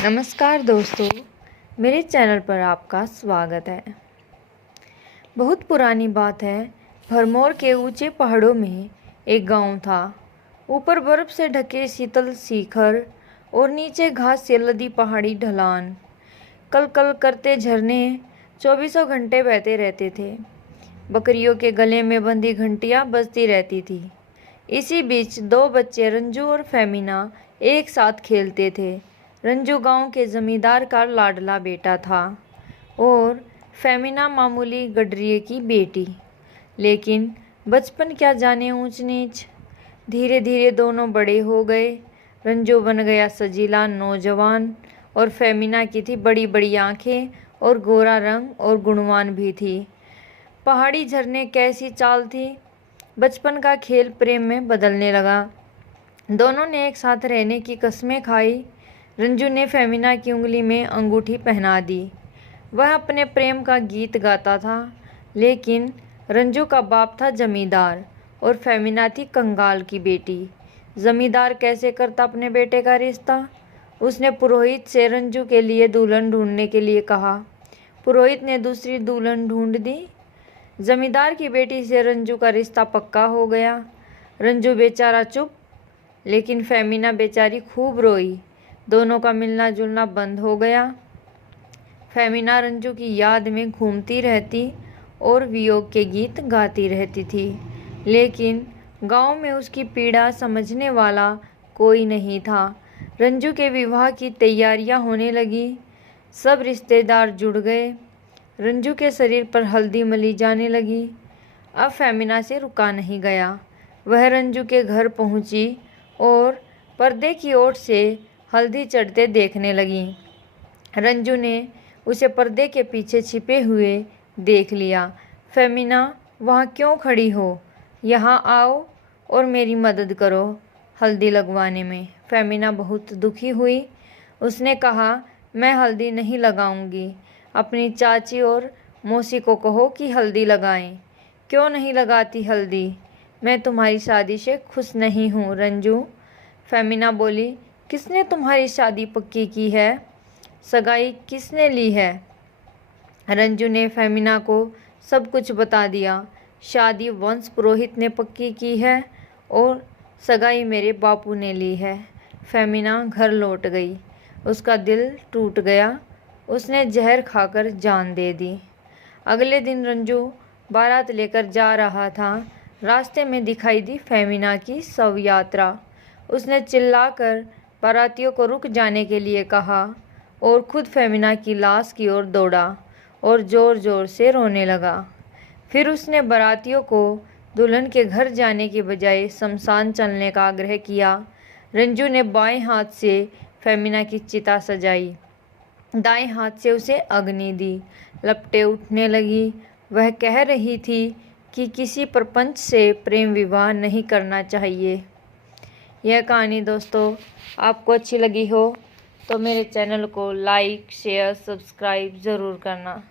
नमस्कार दोस्तों, मेरे चैनल पर आपका स्वागत है। बहुत पुरानी बात है। भरमौर के ऊंचे पहाड़ों में एक गांव था। ऊपर बर्फ से ढके शीतल शिखर और नीचे घास से लदी पहाड़ी ढलान। कल कल करते झरने चौबीसों घंटे बहते रहते थे। बकरियों के गले में बंधी घंटियां बजती रहती थी। इसी बीच दो बच्चे रंजू और फेमिना एक साथ खेलते थे। रंजू गांव के जमींदार का लाडला बेटा था और फेमिना मामूली गडरिये की बेटी। लेकिन बचपन क्या जाने ऊंच नीच। धीरे धीरे दोनों बड़े हो गए। रंजू बन गया सजीला नौजवान और फेमिना की थी बड़ी बड़ी आंखें और गोरा रंग और गुणवान भी थी। पहाड़ी झरने कैसी चाल थी। बचपन का खेल प्रेम में बदलने लगा। दोनों ने एक साथ रहने की कस्में खाई। रंजू ने फेमिना की उंगली में अंगूठी पहना दी। वह अपने प्रेम का गीत गाता था। लेकिन रंजू का बाप था जमींदार और फेमिना थी कंगाल की बेटी। जमींदार कैसे करता अपने बेटे का रिश्ता। उसने पुरोहित से रंजू के लिए दुल्हन ढूंढने के लिए कहा। पुरोहित ने दूसरी दुल्हन ढूंढ दी। जमींदार की बेटी से रंजू का रिश्ता पक्का हो गया। रंजू बेचारा चुप, लेकिन फेमिना बेचारी खूब रोई। दोनों का मिलना जुलना बंद हो गया। फेमिना रंजू की याद में घूमती रहती और वियोग के गीत गाती रहती थी। लेकिन गांव में उसकी पीड़ा समझने वाला कोई नहीं था। रंजू के विवाह की तैयारियां होने लगी। सब रिश्तेदार जुड़ गए। रंजू के शरीर पर हल्दी मली जाने लगी। अब फेमिना से रुका नहीं गया। वह रंजू के घर पहुंची और पर्दे की ओर से हल्दी चढ़ते देखने लगी। रंजू ने उसे पर्दे के पीछे छिपे हुए देख लिया। फेमिना, वहाँ क्यों खड़ी हो? यहाँ आओ और मेरी मदद करो हल्दी लगवाने में। फेमिना बहुत दुखी हुई। उसने कहा, मैं हल्दी नहीं लगाऊंगी। अपनी चाची और मौसी को कहो कि हल्दी लगाएं। क्यों नहीं लगाती हल्दी? मैं तुम्हारी शादी से खुश नहीं हूँ रंजू। फेमिना बोली, किसने तुम्हारी शादी पक्की की है? सगाई किसने ली है? रंजू ने फेमिना को सब कुछ बता दिया। शादी वंश पुरोहित ने पक्की की है और सगाई मेरे बापू ने ली है। फेमिना घर लौट गई। उसका दिल टूट गया। उसने जहर खाकर जान दे दी। अगले दिन रंजू बारात लेकर जा रहा था। रास्ते में दिखाई दी फेमिना की शव यात्रा। उसने चिल्लाकर बारातियों को रुक जाने के लिए कहा और खुद फेमिना की लाश की ओर दौड़ा और ज़ोर ज़ोर से रोने लगा। फिर उसने बारातियों को दुल्हन के घर जाने के बजाय शमशान चलने का आग्रह किया। रंजू ने बाएं हाथ से फेमिना की चिता सजाई, दाएं हाथ से उसे अग्नि दी। लपटें उठने लगी। वह कह रही थी कि किसी प्रपंच से प्रेम विवाह नहीं करना चाहिए। यह कहानी दोस्तों आपको अच्छी लगी हो तो मेरे चैनल को लाइक, शेयर, सब्सक्राइब ज़रूर करना।